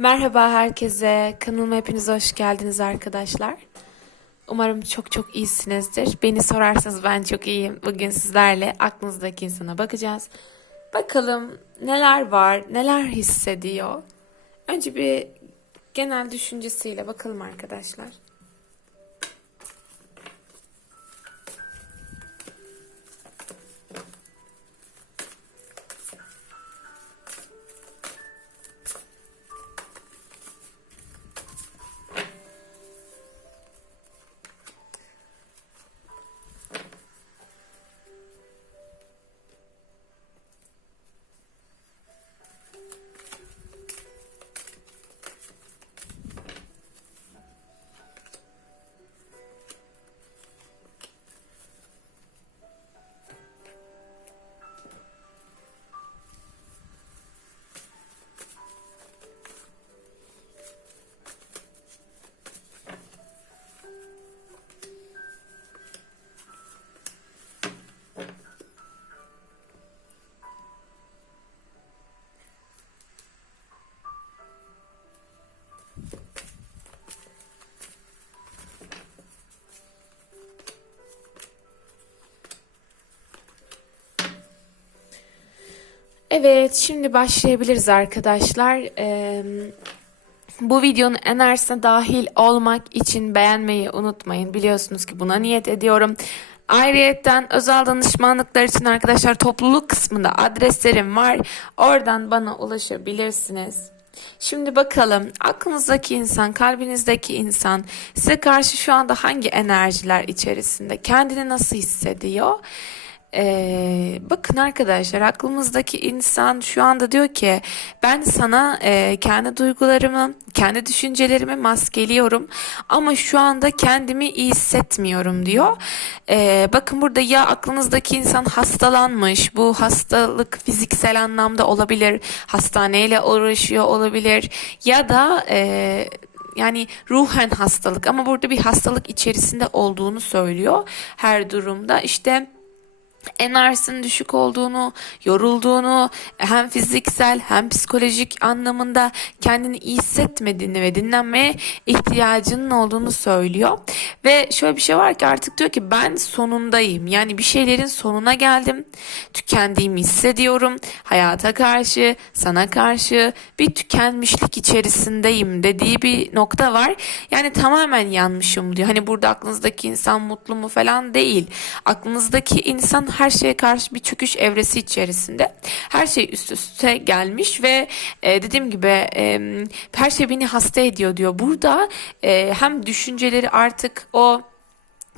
Merhaba herkese. Kanalıma hepiniz hoş geldiniz arkadaşlar. Umarım çok çok iyisinizdir. Beni sorarsanız ben çok iyiyim. Bugün sizlerle aklınızdaki insana bakacağız. Bakalım neler var, neler hissediyor. Önce bir genel düşüncesiyle bakalım arkadaşlar. Evet, şimdi başlayabiliriz arkadaşlar. Bu videonun enerjisine dahil olmak için beğenmeyi unutmayın. Biliyorsunuz ki buna niyet ediyorum. Ayrıyetten özel danışmanlıklar için arkadaşlar topluluk kısmında adreslerim var. Oradan bana ulaşabilirsiniz. Şimdi bakalım aklınızdaki insan, kalbinizdeki insan size karşı şu anda hangi enerjiler içerisinde? Kendini nasıl hissediyor? Ee, bakın arkadaşlar aklımızdaki insan şu anda diyor ki ben sana e, kendi duygularımı, kendi düşüncelerimi maskeliyorum ama şu anda kendimi iyi hissetmiyorum diyor. Ee, bakın burada ya aklınızdaki insan hastalanmış, bu hastalık fiziksel anlamda olabilir, hastaneyle uğraşıyor olabilir ya da e, yani ruhen hastalık ama burada bir hastalık içerisinde olduğunu söylüyor her durumda işte enerjisinin düşük olduğunu, yorulduğunu, hem fiziksel hem psikolojik anlamında kendini iyi hissetmediğini ve dinlenmeye ihtiyacının olduğunu söylüyor. Ve şöyle bir şey var ki artık diyor ki ben sonundayım. Yani bir şeylerin sonuna geldim. Tükendiğimi hissediyorum. Hayata karşı, sana karşı bir tükenmişlik içerisindeyim dediği bir nokta var. Yani tamamen yanmışım diyor. Hani burada aklınızdaki insan mutlu mu falan değil. Aklınızdaki insan her şeye karşı bir çöküş evresi içerisinde. Her şey üst üste gelmiş ve e, dediğim gibi e, her şey beni hasta ediyor diyor. Burada e, hem düşünceleri artık o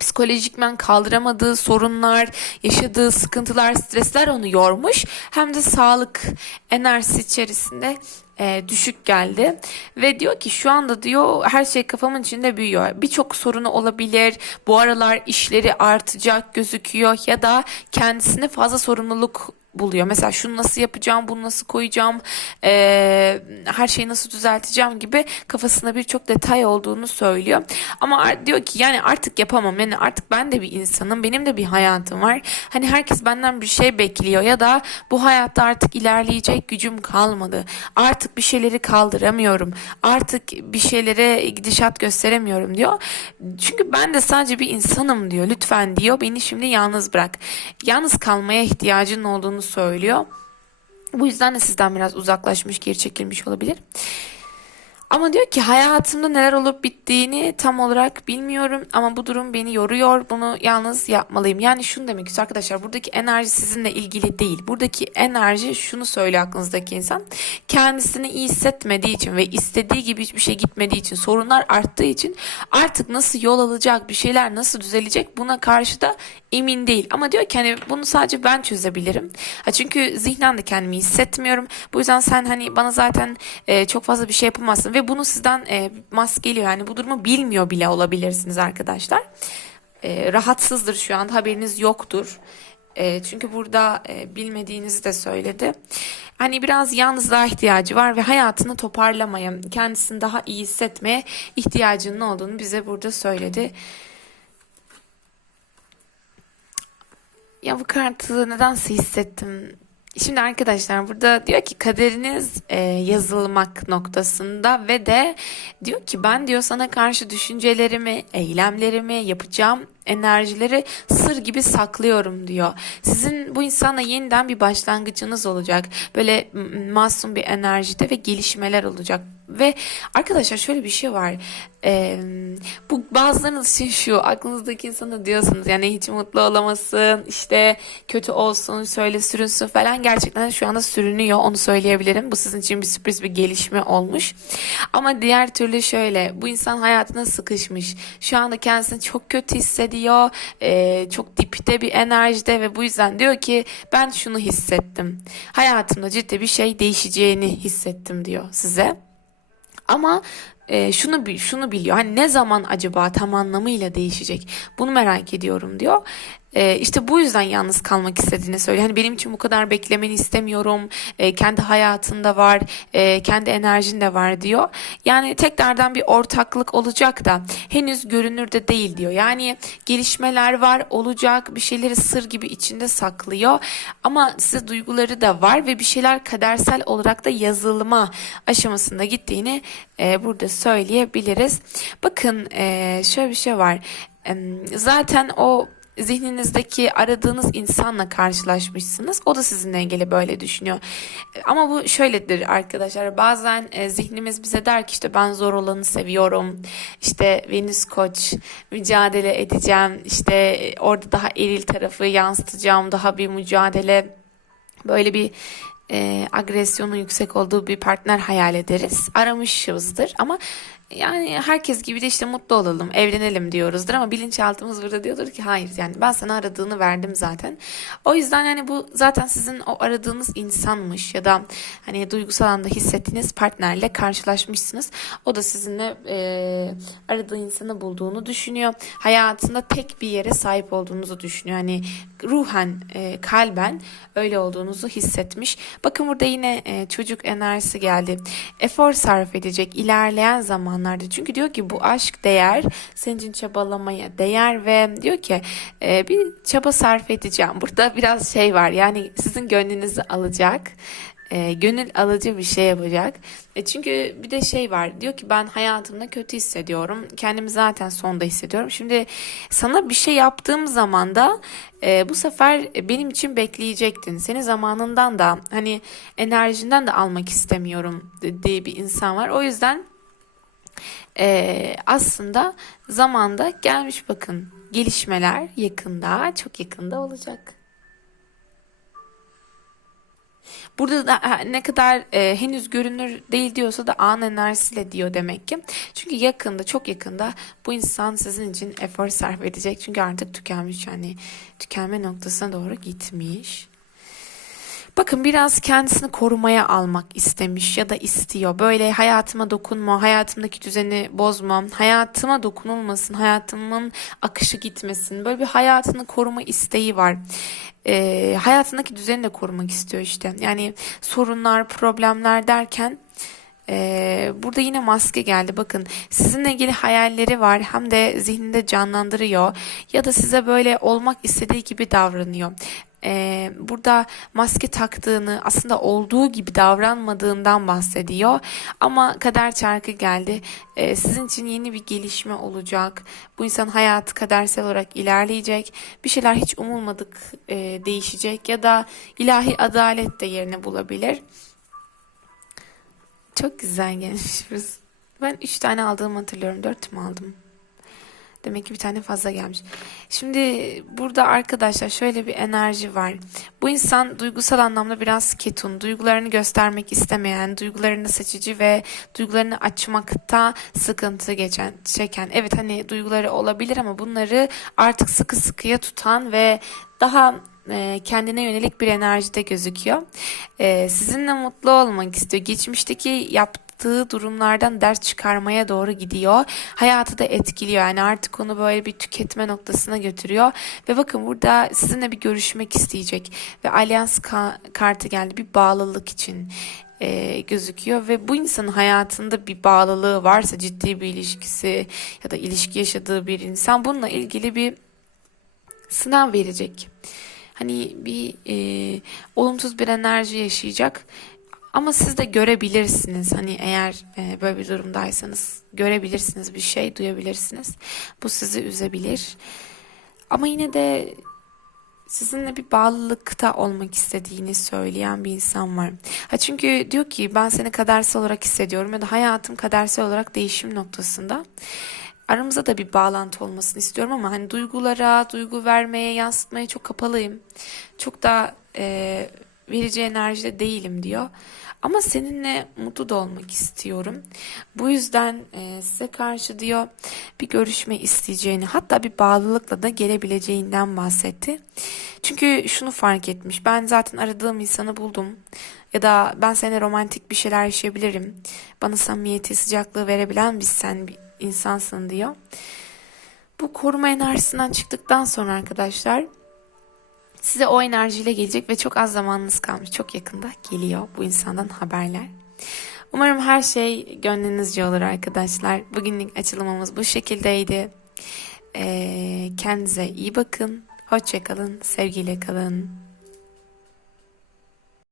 psikolojikmen kaldıramadığı sorunlar, yaşadığı sıkıntılar, stresler onu yormuş. Hem de sağlık enerjisi içerisinde e, düşük geldi ve diyor ki şu anda diyor her şey kafamın içinde büyüyor. Birçok sorunu olabilir. Bu aralar işleri artacak gözüküyor ya da kendisine fazla sorumluluk buluyor. Mesela şunu nasıl yapacağım, bunu nasıl koyacağım, e, her şeyi nasıl düzelteceğim gibi kafasında birçok detay olduğunu söylüyor. Ama diyor ki yani artık yapamam. Yani artık ben de bir insanım, benim de bir hayatım var. Hani herkes benden bir şey bekliyor ya da bu hayatta artık ilerleyecek gücüm kalmadı. Artık bir şeyleri kaldıramıyorum. Artık bir şeylere gidişat gösteremiyorum diyor. Çünkü ben de sadece bir insanım diyor. Lütfen diyor beni şimdi yalnız bırak. Yalnız kalmaya ihtiyacın olduğunu söylüyor. Bu yüzden de sizden biraz uzaklaşmış, geri çekilmiş olabilir. Ama diyor ki hayatımda neler olup bittiğini tam olarak bilmiyorum ama bu durum beni yoruyor. Bunu yalnız yapmalıyım. Yani şunu demek istiyor arkadaşlar. Buradaki enerji sizinle ilgili değil. Buradaki enerji şunu söylüyor aklınızdaki insan. Kendisini iyi hissetmediği için ve istediği gibi hiçbir şey gitmediği için, sorunlar arttığı için artık nasıl yol alacak, bir şeyler nasıl düzelecek buna karşı da emin değil. Ama diyor ki hani bunu sadece ben çözebilirim. Ha çünkü zihnen de kendimi hissetmiyorum. Bu yüzden sen hani bana zaten e, çok fazla bir şey yapamazsın ve bunu sizden e, maskeliyor. Yani bu durumu bilmiyor bile olabilirsiniz arkadaşlar. E, rahatsızdır şu an haberiniz yoktur. E, çünkü burada e, bilmediğinizi de söyledi. Hani biraz yalnızlığa ihtiyacı var ve hayatını toparlamaya, kendisini daha iyi hissetmeye ihtiyacının olduğunu bize burada söyledi. Ya bu kartı nedense hissettim. Şimdi arkadaşlar burada diyor ki kaderiniz e, yazılmak noktasında ve de diyor ki ben diyor sana karşı düşüncelerimi, eylemlerimi, yapacağım enerjileri sır gibi saklıyorum diyor. Sizin bu insanla yeniden bir başlangıcınız olacak. Böyle masum bir enerjide ve gelişmeler olacak. Ve arkadaşlar şöyle bir şey var. Ee, bu bazılarınız için şu aklınızdaki insana diyorsunuz yani hiç mutlu olamasın işte kötü olsun söyle sürünsün falan gerçekten şu anda sürünüyor onu söyleyebilirim. Bu sizin için bir sürpriz bir gelişme olmuş. Ama diğer türlü şöyle bu insan hayatına sıkışmış. Şu anda kendisini çok kötü hissediyor. Ee, çok dipte bir enerjide ve bu yüzden diyor ki ben şunu hissettim. Hayatımda ciddi bir şey değişeceğini hissettim diyor size. Ama e, şunu şunu biliyor. Hani ne zaman acaba tam anlamıyla değişecek? Bunu merak ediyorum diyor. E, işte bu yüzden yalnız kalmak istediğini söylüyor. Hani benim için bu kadar beklemeni istemiyorum. E, kendi hayatında var, e, kendi enerjin de var diyor. Yani tekrardan bir ortaklık olacak da henüz görünürde değil diyor. Yani gelişmeler var, olacak. Bir şeyleri sır gibi içinde saklıyor. Ama size duyguları da var ve bir şeyler kadersel olarak da yazılma aşamasında gittiğini e, burada söyleyebiliriz. Bakın e, şöyle bir şey var. Zaten o zihninizdeki aradığınız insanla karşılaşmışsınız. O da sizinle ilgili böyle düşünüyor. Ama bu şöyledir arkadaşlar. Bazen e, zihnimiz bize der ki işte ben zor olanı seviyorum. İşte Venüs Koç mücadele edeceğim. İşte e, orada daha eril tarafı yansıtacağım. Daha bir mücadele böyle bir e, agresyonun yüksek olduğu bir partner hayal ederiz. Aramışızdır ama yani herkes gibi de işte mutlu olalım, evlenelim diyoruzdur ama bilinçaltımız burada diyordur ki hayır yani ben sana aradığını verdim zaten. O yüzden yani bu zaten sizin o aradığınız insanmış ya da hani duygusal anda hissettiğiniz partnerle karşılaşmışsınız. O da sizinle e, aradığı insanı bulduğunu düşünüyor. Hayatında tek bir yere sahip olduğunuzu düşünüyor. Hani ruhen, e, kalben öyle olduğunuzu hissetmiş. Bakın burada yine e, çocuk enerjisi geldi. Efor sarf edecek ilerleyen zamanlarda. Çünkü diyor ki bu aşk değer, senin için çabalamaya değer ve diyor ki e, bir çaba sarf edeceğim. Burada biraz şey var yani sizin gönlünüzü alacak. E, gönül alıcı bir şey yapacak. E, çünkü bir de şey var. Diyor ki ben hayatımda kötü hissediyorum. Kendimi zaten sonda hissediyorum. Şimdi sana bir şey yaptığım zaman da e, bu sefer benim için bekleyecektin. Seni zamanından da hani enerjinden de almak istemiyorum dediği bir insan var. O yüzden e, aslında zamanda gelmiş bakın. Gelişmeler yakında, çok yakında olacak. Burada da ne kadar e, henüz görünür değil diyorsa da an enerjisiyle diyor demek ki. Çünkü yakında, çok yakında bu insan sizin için efor sarf edecek. Çünkü artık tükenmiş yani tükenme noktasına doğru gitmiş. Bakın biraz kendisini korumaya almak istemiş ya da istiyor. Böyle hayatıma dokunma, hayatımdaki düzeni bozma, hayatıma dokunulmasın, hayatımın akışı gitmesin. Böyle bir hayatını koruma isteği var. Ee, hayatındaki düzeni de korumak istiyor işte. Yani sorunlar, problemler derken ee, burada yine maske geldi. Bakın sizinle ilgili hayalleri var hem de zihninde canlandırıyor ya da size böyle olmak istediği gibi davranıyor. Ee, burada maske taktığını aslında olduğu gibi davranmadığından bahsediyor. Ama kader çarkı geldi. Ee, sizin için yeni bir gelişme olacak. Bu insan hayatı kadersel olarak ilerleyecek. Bir şeyler hiç umulmadık e, değişecek ya da ilahi adalet de yerini bulabilir. Çok güzel gelmiş. Ben 3 tane aldığımı hatırlıyorum. 4 mü aldım? Demek ki bir tane fazla gelmiş. Şimdi burada arkadaşlar şöyle bir enerji var. Bu insan duygusal anlamda biraz ketum, duygularını göstermek istemeyen, duygularını seçici ve duygularını açmakta sıkıntı geçen, çeken. Evet hani duyguları olabilir ama bunları artık sıkı sıkıya tutan ve daha e, kendine yönelik bir enerjide gözüküyor. E, sizinle mutlu olmak istiyor. Geçmişteki yaptığı durumlardan ders çıkarmaya doğru gidiyor. Hayatı da etkiliyor. Yani artık onu böyle bir tüketme noktasına götürüyor. Ve bakın burada sizinle bir görüşmek isteyecek. Ve alyans ka- kartı geldi bir bağlılık için e, gözüküyor ve bu insanın hayatında bir bağlılığı varsa ciddi bir ilişkisi ya da ilişki yaşadığı bir insan bununla ilgili bir sınav verecek. hani bir e, olumsuz bir enerji yaşayacak. Ama siz de görebilirsiniz. Hani eğer e, böyle bir durumdaysanız görebilirsiniz bir şey, duyabilirsiniz. Bu sizi üzebilir. Ama yine de sizinle bir bağlılıkta olmak istediğini söyleyen bir insan var. Ha çünkü diyor ki ben seni kadersel olarak hissediyorum ya da hayatım kadersel olarak değişim noktasında. Aramızda da bir bağlantı olmasını istiyorum ama hani duygulara, duygu vermeye, yansıtmaya çok kapalıyım. Çok da e, verici enerjide değilim diyor. Ama seninle mutlu da olmak istiyorum. Bu yüzden e, size karşı diyor bir görüşme isteyeceğini hatta bir bağlılıkla da gelebileceğinden bahsetti. Çünkü şunu fark etmiş. Ben zaten aradığım insanı buldum. Ya da ben seninle romantik bir şeyler yaşayabilirim. Bana samimiyeti, sıcaklığı verebilen bir sen bir insansın diyor. Bu koruma enerjisinden çıktıktan sonra arkadaşlar size o enerjiyle gelecek ve çok az zamanınız kalmış. Çok yakında geliyor bu insandan haberler. Umarım her şey gönlünüzce olur arkadaşlar. Bugünlük açılımımız bu şekildeydi. Ee, kendinize iyi bakın. Hoşça kalın. Sevgiyle kalın.